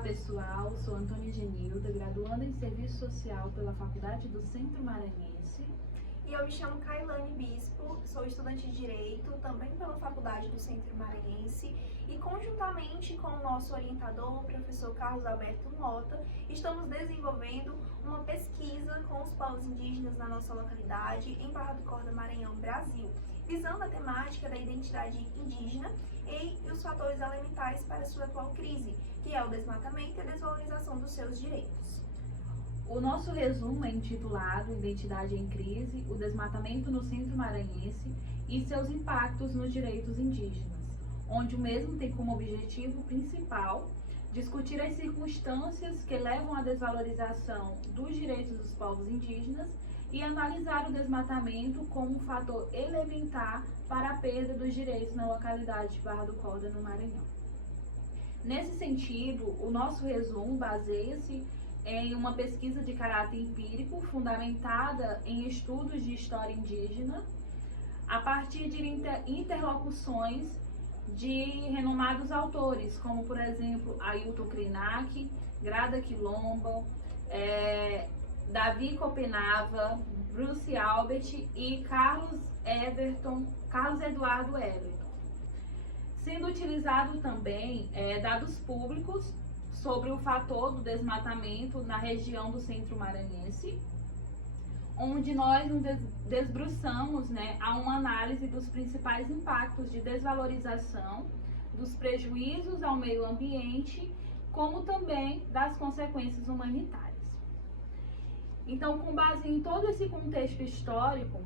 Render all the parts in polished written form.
Olá pessoal, sou Antônia Genilda, graduanda em Serviço Social pela Faculdade do Centro Maranhense. E eu me chamo Kailane Bispo, sou estudante de Direito, também pela Faculdade do Centro Maranhense, e conjuntamente com o nosso orientador, o professor Carlos Alberto Mota, estamos desenvolvendo uma pesquisa com os povos indígenas na nossa localidade, em Barra do Corda, Maranhão, Brasil, visando a temática da identidade indígena e os fatores elementais para sua atual crise, que é o desmatamento e a desvalorização dos seus direitos. O nosso resumo é intitulado Identidade em Crise, o desmatamento no Centro Maranhense e seus impactos nos direitos indígenas, onde o mesmo tem como objetivo principal discutir as circunstâncias que levam à desvalorização dos direitos dos povos indígenas e analisar o desmatamento como um fator elementar para a perda dos direitos na localidade de Barra do Corda, no Maranhão. Nesse sentido, o nosso resumo baseia-se em uma pesquisa de caráter empírico fundamentada em estudos de história indígena, a partir de interlocuções de renomados autores, como por exemplo Ailton Krenak, Grada Quilombo, Davi Copenava, Bruce Albert e Carlos Eduardo Everton. Sendo utilizado também dados públicos sobre o fator do desmatamento na região do Centro Maranhense, onde nós nos desbruçamos a uma análise dos principais impactos de desvalorização, dos prejuízos ao meio ambiente, como também das consequências humanitárias. Então, com base em todo esse contexto histórico,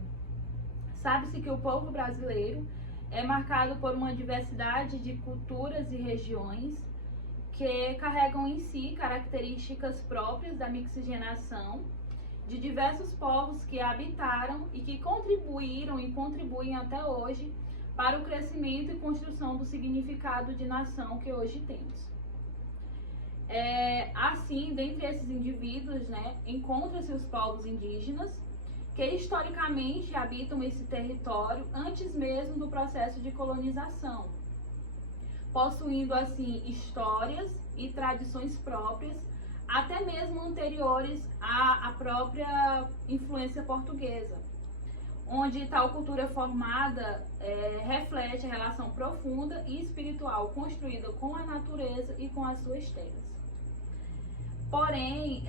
sabe-se que o povo brasileiro é marcado por uma diversidade de culturas e regiões que carregam em si características próprias da mixigenação de diversos povos que habitaram e que contribuíram e contribuem até hoje para o crescimento e construção do significado de nação que hoje temos. Assim, dentre esses indivíduos, encontram-se os povos indígenas, que historicamente habitam esse território antes mesmo do processo de colonização, possuindo assim histórias e tradições próprias, até mesmo anteriores à própria influência portuguesa, onde tal cultura formada reflete a relação profunda e espiritual construída com a natureza e com as suas terras. Porém,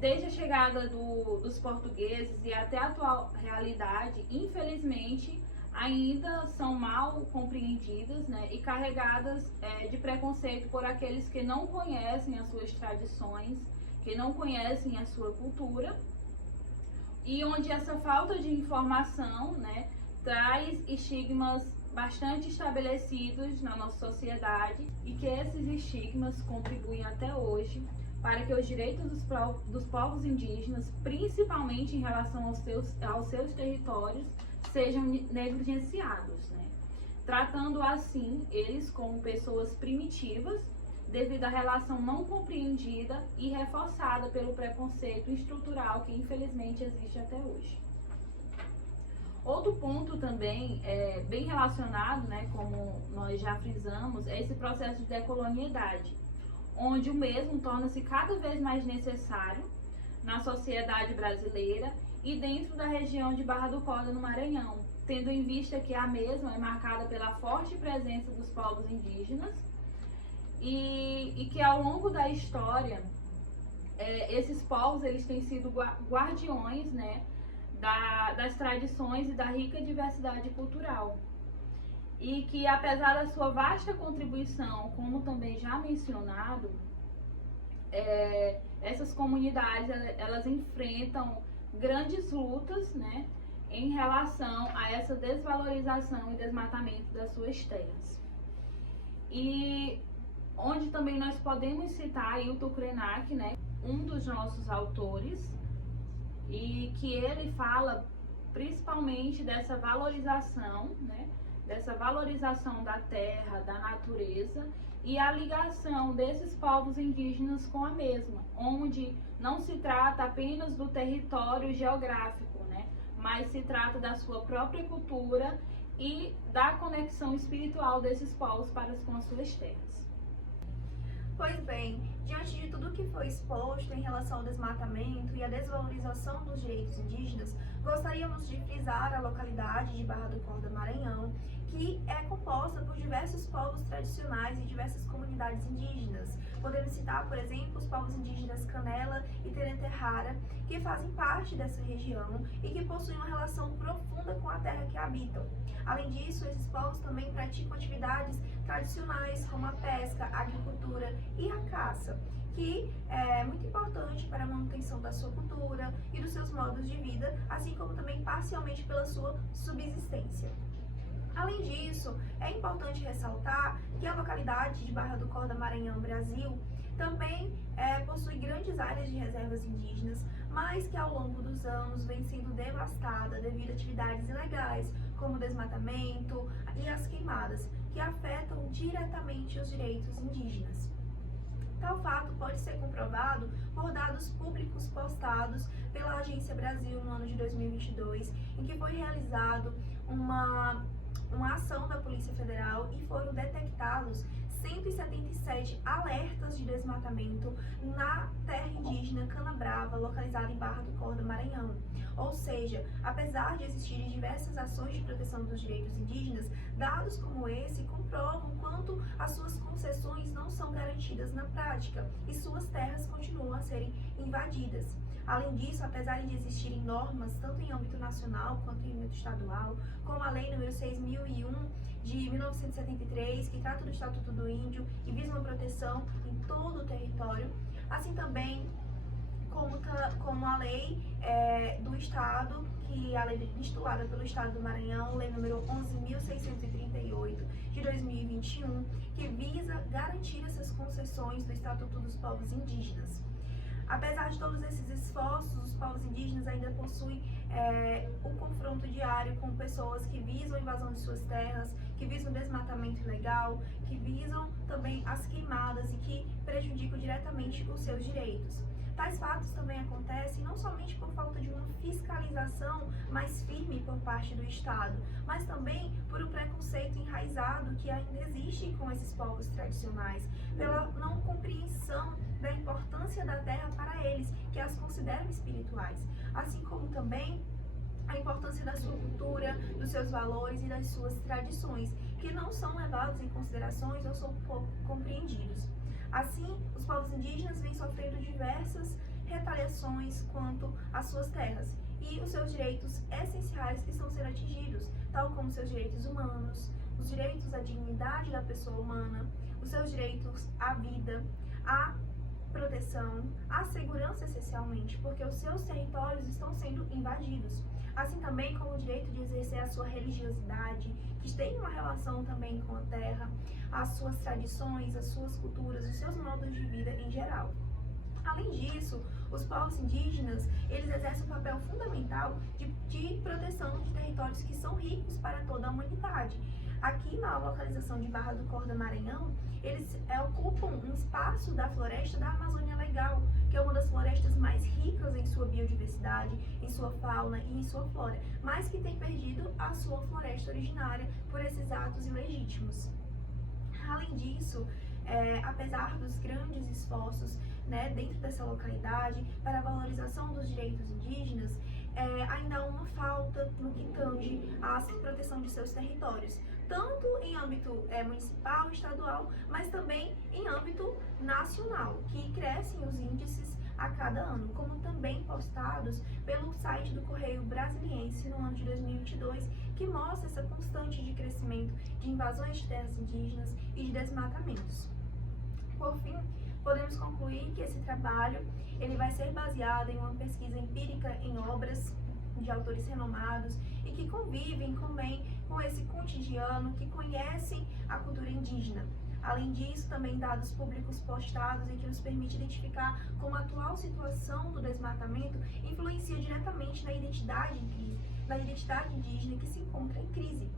desde a chegada dos portugueses e até a atual realidade, infelizmente, ainda são mal compreendidas e carregadas de preconceito por aqueles que não conhecem as suas tradições, que não conhecem a sua cultura, e onde essa falta de informação traz estigmas bastante estabelecidos na nossa sociedade e que esses estigmas contribuem até hoje para que os direitos dos povos indígenas, principalmente em relação aos seus territórios, sejam negligenciados, tratando assim eles como pessoas primitivas devido à relação não compreendida e reforçada pelo preconceito estrutural que infelizmente existe até hoje. Outro ponto também bem relacionado, como nós já frisamos, é esse processo de decolonialidade, onde o mesmo torna-se cada vez mais necessário na sociedade brasileira e dentro da região de Barra do Corda, no Maranhão, tendo em vista que a mesma é marcada pela forte presença dos povos indígenas e que ao longo da história esses povos eles têm sido guardiões das tradições e da rica diversidade cultural. E que apesar da sua vasta contribuição, como também já mencionado, essas comunidades elas enfrentam grandes lutas em relação a essa desvalorização e desmatamento das suas terras. E onde também nós podemos citar Ailton Krenak, um dos nossos autores, e que ele fala principalmente dessa valorização, da terra, da natureza e a ligação desses povos indígenas com a mesma, onde não se trata apenas do território geográfico, mas se trata da sua própria cultura e da conexão espiritual desses povos para com as suas terras. Pois bem, Diante de tudo que foi exposto em relação ao desmatamento e à desvalorização dos direitos indígenas, gostaríamos de frisar a localidade de Barra do Corda, Maranhão, que é composta por diversos povos tradicionais e diversas comunidades indígenas. Podemos citar, por exemplo, os povos indígenas Canela e Terenterrara, que fazem parte dessa região e que possuem uma relação profunda com a terra que habitam. Além disso, esses povos também praticam atividades tradicionais como a pesca, a agricultura e a caça, que é muito importante para a manutenção da sua cultura e dos seus modos de vida, assim como também parcialmente pela sua subsistência. Além disso, é importante ressaltar que a localidade de Barra do Corda, Maranhão, Brasil, também possui grandes áreas de reservas indígenas, mas que ao longo dos anos vem sendo devastada devido a atividades ilegais, como o desmatamento e as queimadas, que afetam diretamente os direitos indígenas. Tal fato pode ser comprovado por dados públicos postados pela Agência Brasil no ano de 2022, em que foi realizado uma ação da Polícia Federal e foram detectados 177 alertas de desmatamento na terra indígena Canabrava, localizada em Barra do Corda, Maranhão. Ou seja, apesar de existirem diversas ações de proteção dos direitos indígenas, dados como esse comprovam quanto as suas concessões não são garantidas na prática e suas terras continuam a serem invadidas. Além disso, apesar de existirem normas, tanto em âmbito nacional quanto em âmbito estadual, como a Lei nº 6.001 de 1973, que trata do Estatuto do Índio e visa uma proteção em todo o território, assim também como a lei do Estado, que é a lei instituída pelo Estado do Maranhão, Lei nº 11.638 de 2021, que visa garantir essas concessões do Estatuto dos Povos Indígenas. Apesar de todos esses esforços, os povos indígenas ainda possuem o confronto diário com pessoas que visam a invasão de suas terras, que visam o desmatamento ilegal, que visam também as queimadas e que prejudicam diretamente os seus direitos. Tais fatos também acontecem não somente por falta de uma fiscalização mais firme por parte do Estado, mas também por um preconceito enraizado que ainda existe com esses povos tradicionais, pela não compreensão da importância da terra para eles, que as consideram espirituais, assim como também a importância da sua cultura, dos seus valores e das suas tradições, que não são levados em considerações ou são pouco compreendidos. Assim, os povos indígenas vêm sofrendo diversas retaliações quanto às suas terras e os seus direitos essenciais estão sendo atingidos, tal como seus direitos humanos, os direitos à dignidade da pessoa humana, os seus direitos à vida, à proteção, à segurança essencialmente, porque os seus territórios estão sendo invadidos. Assim também como o direito de exercer a sua religiosidade, que tem uma relação também com a terra, as suas tradições, as suas culturas, os seus modos de vida em geral. Além disso, os povos indígenas, eles exercem um papel fundamental de proteção de territórios que são ricos para toda a humanidade. Aqui na localização de Barra do Corda, Maranhão, eles ocupam um espaço da floresta da Amazônia Legal, que é uma das florestas mais ricas em sua biodiversidade, em sua fauna e em sua flora, mas que tem perdido a sua floresta originária por esses atos ilegítimos. Além disso, apesar dos grandes esforços dentro dessa localidade para a valorização dos direitos indígenas, ainda há uma falta no que tange à proteção de seus territórios, tanto em âmbito municipal, estadual, mas também em âmbito nacional, que crescem os índices a cada ano, como também postados pelo site do Correio Brasiliense no ano de 2022, que mostra essa constante de crescimento de invasões de terras indígenas e de desmatamentos. Por fim, podemos concluir que esse trabalho ele vai ser baseado em uma pesquisa empírica em obras de autores renomados e que convivem também com esse cotidiano, que conhecem a cultura indígena. Além disso, também dados públicos postados e que nos permite identificar como a atual situação do desmatamento influencia diretamente na identidade indígena que se encontra em crise,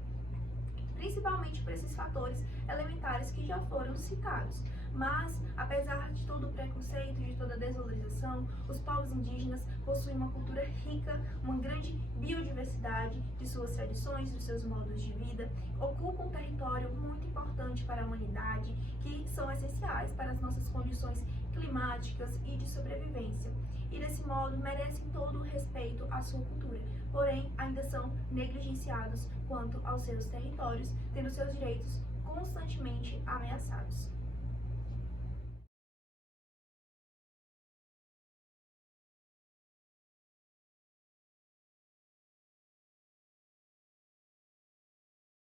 principalmente por esses fatores elementares que já foram citados. Mas, apesar de todo o preconceito, de toda a desvalorização, os povos indígenas possuem uma cultura rica, uma grande biodiversidade de suas tradições, dos seus modos de vida, ocupam um território muito importante para a humanidade, que são essenciais para as nossas condições climáticas e de sobrevivência, e desse modo merecem todo o respeito à sua cultura, porém ainda são negligenciados quanto aos seus territórios, tendo seus direitos constantemente ameaçados.